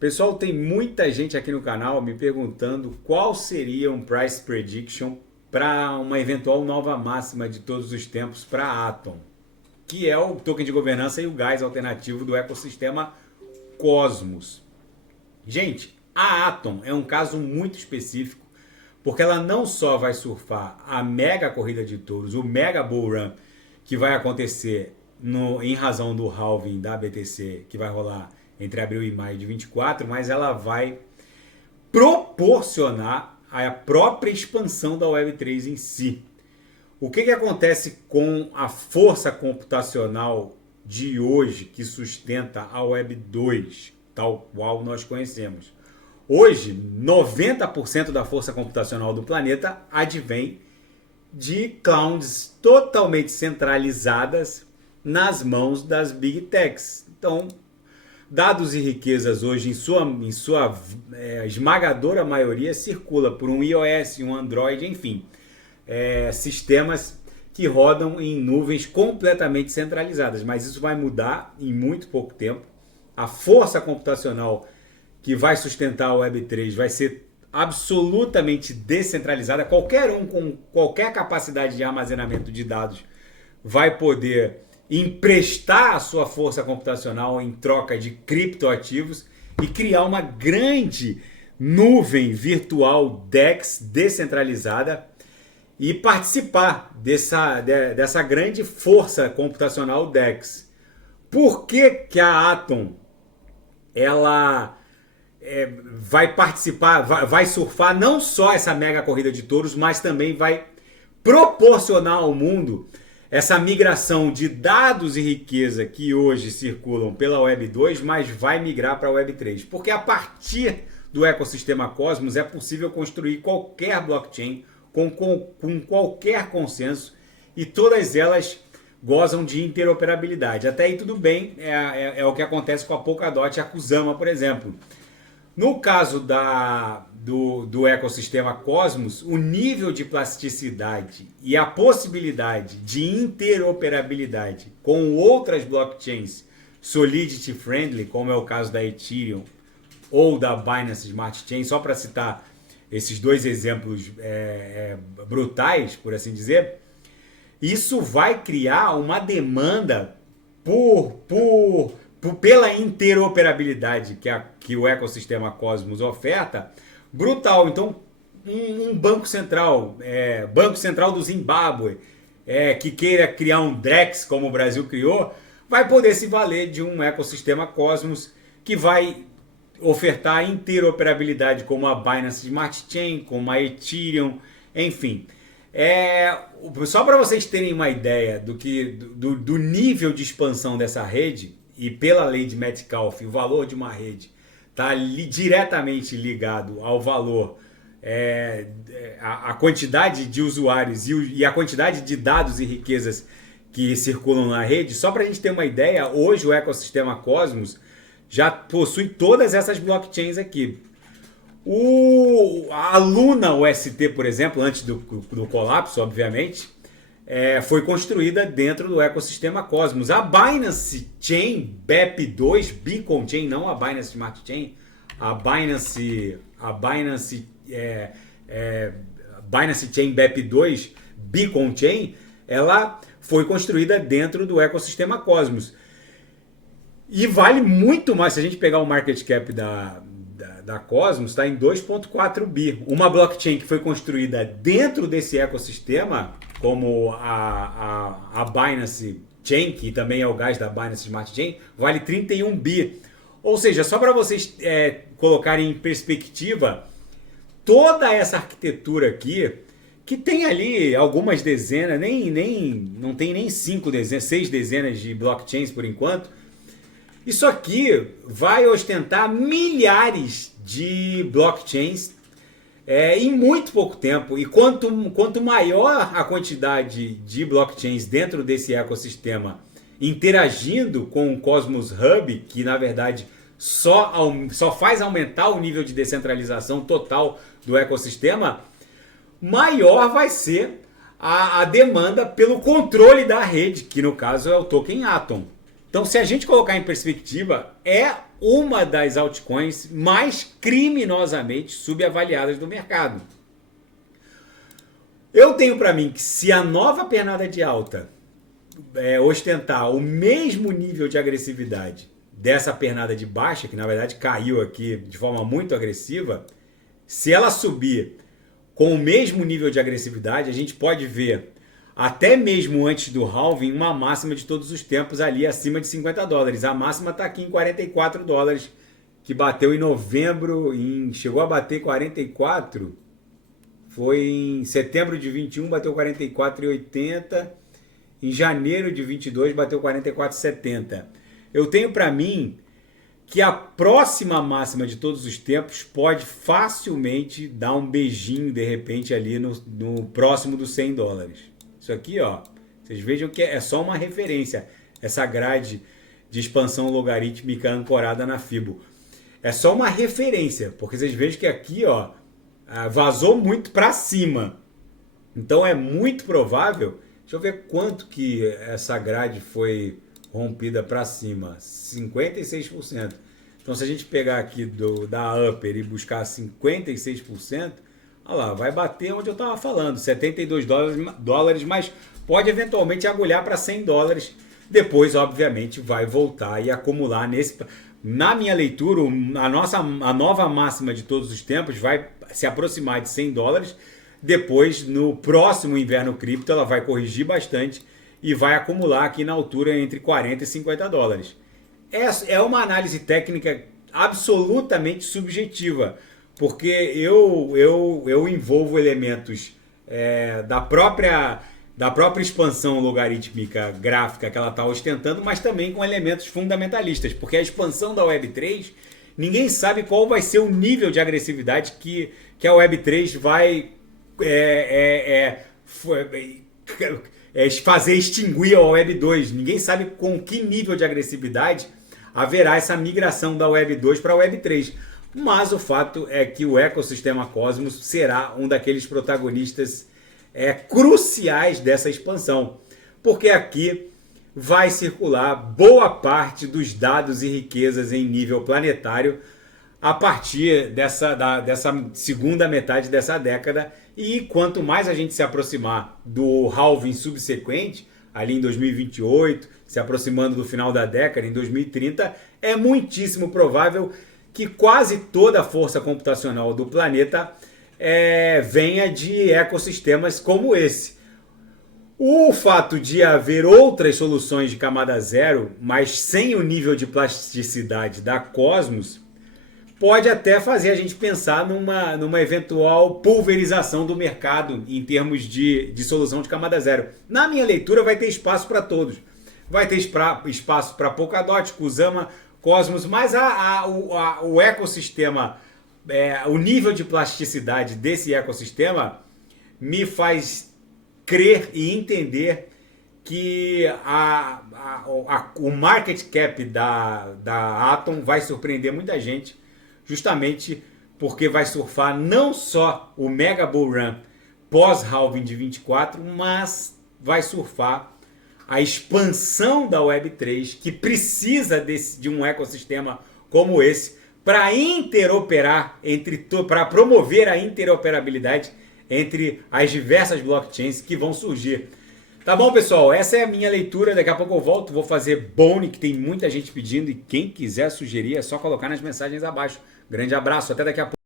Pessoal, tem muita gente aqui no canal me perguntando qual seria um price prediction para uma eventual nova máxima de todos os tempos para Atom, que é o token de governança e o gás alternativo do ecossistema Cosmos. Gente, a Atom é um caso muito específico, porque ela não só vai surfar a mega corrida de touros, o mega bull run que vai acontecer em razão do halving da BTC, que vai rolar entre abril e maio de 24, mas ela vai proporcionar a própria expansão da Web3 em si. O que acontece com a força computacional de hoje que sustenta a Web 2, tal qual nós conhecemos? Hoje, 90% da força computacional do planeta advém de clouds totalmente centralizadas nas mãos das Big Techs. Então, dados e riquezas hoje, em sua esmagadora maioria, circula por um iOS, um Android, enfim, sistemas que rodam em nuvens completamente centralizadas. Mas isso vai mudar em muito pouco tempo. A força computacional que vai sustentar a Web3 vai ser absolutamente descentralizada. Qualquer um com qualquer capacidade de armazenamento de dados vai poder emprestar a sua força computacional em troca de criptoativos e criar uma grande nuvem virtual DEX descentralizada e participar dessa grande força computacional DEX. Por que a Atom ela vai participar, vai surfar não só essa mega corrida de touros, mas também vai proporcionar ao mundo essa migração de dados e riqueza que hoje circulam pela Web 2, mas vai migrar para a Web 3? Porque a partir do ecossistema Cosmos é possível construir qualquer blockchain com qualquer consenso e todas elas gozam de interoperabilidade. Até aí tudo bem, é o que acontece com a Polkadot e a Kusama, por exemplo. No caso do ecossistema Cosmos, o nível de plasticidade e a possibilidade de interoperabilidade com outras blockchains Solidity friendly, como é o caso da Ethereum ou da Binance Smart Chain, só para citar esses dois exemplos brutais, por assim dizer, isso vai criar uma demanda pela interoperabilidade que o ecossistema Cosmos oferta, brutal. Então, um banco central do Zimbábue, que queira criar um DREX, como o Brasil criou, vai poder se valer de um ecossistema Cosmos que vai ofertar interoperabilidade como a Binance Smart Chain, como a Ethereum, enfim. Só para vocês terem uma ideia do nível de expansão dessa rede, e pela lei de Metcalfe, o valor de uma rede está diretamente ligado ao valor, a quantidade de usuários e a quantidade de dados e riquezas que circulam na rede. Só para a gente ter uma ideia, hoje o ecossistema Cosmos já possui todas essas blockchains aqui. A Luna UST, por exemplo, antes do colapso, obviamente, foi construída dentro do ecossistema Cosmos. A Binance Chain BEP2, Beacon Chain, não a Binance Smart Chain, a Binance Chain BEP2, Beacon Chain, ela foi construída dentro do ecossistema Cosmos. E vale muito mais, se a gente pegar o market cap da Cosmos, está em 2,4 bi. Uma blockchain que foi construída dentro desse ecossistema, como a Binance Chain, que também é o gás da Binance Smart Chain, vale 31 bi. Ou seja, só para vocês colocarem em perspectiva, toda essa arquitetura aqui, que tem ali algumas dezenas, não tem nem 6 dezenas de blockchains por enquanto, isso aqui vai ostentar milhares de blockchains em muito pouco tempo. E quanto maior a quantidade de blockchains dentro desse ecossistema interagindo com o Cosmos Hub, que na verdade só faz aumentar o nível de descentralização total do ecossistema, maior vai ser a demanda pelo controle da rede, que no caso é o token Atom. Então, se a gente colocar em perspectiva, é uma das altcoins mais criminosamente subavaliadas do mercado. Eu tenho para mim que se a nova pernada de alta ostentar o mesmo nível de agressividade dessa pernada de baixa, que na verdade caiu aqui de forma muito agressiva, se ela subir com o mesmo nível de agressividade, a gente pode ver, até mesmo antes do halving, uma máxima de todos os tempos ali acima de $50. A máxima está aqui em $44, que bateu em novembro, chegou a bater 44, foi em setembro de 21, bateu 44,80, em janeiro de 22 bateu 44,70. Eu tenho para mim que a próxima máxima de todos os tempos pode facilmente dar um beijinho, de repente, ali no próximo dos $100. Isso aqui, ó, vocês vejam que é só uma referência, essa grade de expansão logarítmica ancorada na Fibo. É só uma referência, porque vocês vejam que aqui, ó, vazou muito para cima. Então é muito provável, deixa eu ver quanto que essa grade foi rompida para cima, 56%. Então se a gente pegar aqui da Upper e buscar 56%, olha lá, vai bater onde eu estava falando, $72, mas pode eventualmente agulhar para $100. Depois, obviamente, vai voltar e acumular nesse... Na minha leitura, a nova máxima de todos os tempos vai se aproximar de $100. Depois, no próximo inverno cripto, ela vai corrigir bastante e vai acumular aqui na altura entre $40 e $50. É uma análise técnica absolutamente subjetiva, porque eu envolvo elementos da própria expansão logarítmica gráfica que ela está ostentando, mas também com elementos fundamentalistas, porque a expansão da Web3, ninguém sabe qual vai ser o nível de agressividade que a Web3 vai fazer extinguir a Web 2. Ninguém sabe com que nível de agressividade haverá essa migração da Web 2 para a Web 3. Mas o fato é que o ecossistema Cosmos será um daqueles protagonistas cruciais dessa expansão, porque aqui vai circular boa parte dos dados e riquezas em nível planetário a partir dessa segunda metade dessa década, e quanto mais a gente se aproximar do halving subsequente, ali em 2028, se aproximando do final da década, em 2030, é muitíssimo provável que quase toda a força computacional do planeta venha de ecossistemas como esse. O fato de haver outras soluções de camada zero, mas sem o nível de plasticidade da Cosmos, pode até fazer a gente pensar numa eventual pulverização do mercado em termos de solução de camada zero. Na minha leitura, vai ter espaço para todos. Vai ter espaço para Polkadot, Kusama, Cosmos, mas o ecossistema, o nível de plasticidade desse ecossistema me faz crer e entender que o market cap da Atom vai surpreender muita gente, justamente porque vai surfar não só o Mega Bull Run pós-halving de 24, mas vai surfar a expansão da Web3, que precisa de um ecossistema como esse para interoperar, para promover a interoperabilidade entre as diversas blockchains que vão surgir. Tá bom, pessoal? Essa é a minha leitura. Daqui a pouco eu volto, vou fazer Bone, que tem muita gente pedindo, e quem quiser sugerir é só colocar nas mensagens abaixo. Grande abraço, até daqui a pouco.